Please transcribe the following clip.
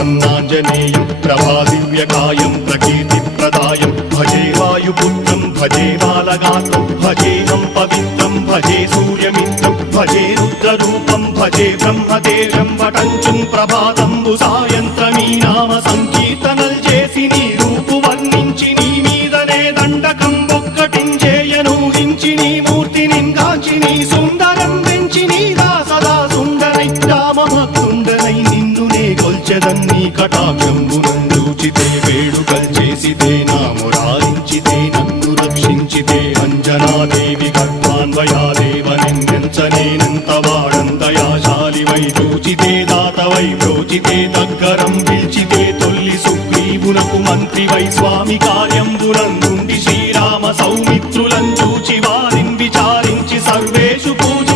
प्रसन्नाञ्जनेयं प्रभादिव्यकायं प्रकीर्तिप्रदायं भजे वायुपुत्रं भजे बालगात्रं भजेऽहं पवित्रं भजे सूर्यमित्रं भजे रुद्ररूपं भजे ब्रह्मदेवं वटञ्चुं प्रभाతంబు సాయంత్రమీ నామ సంకీర్తనల్ చేసి నీ రూపు వర్ణించి నీ మీదనే దండకం ఒక్కటించేయను హించి నీ మూర్తిని గాంచి నీ సుందరం వెంచి నీ సదా సుందరై రామభక్తుండనై నిన్నునే కొల్చెదన్ని కటాక్షంబునందూచితే వేడుకల్ చేసితే నా మురారించితే నన్ను రక్షించితే అంజనాదేవి గర్భాన్వయాదేవనెంచనేనంత వాడంతయాశాలివై చూచితే దాతవై ప్రోచితే దగ్గరం పిలిచితే తొల్లి సుగ్రీవునకు మంత్రివై స్వామి కార్యంబునందుండి శ్రీరామ సౌమిత్రులం చూచి వారిని విచారించి సర్వేషు పూజ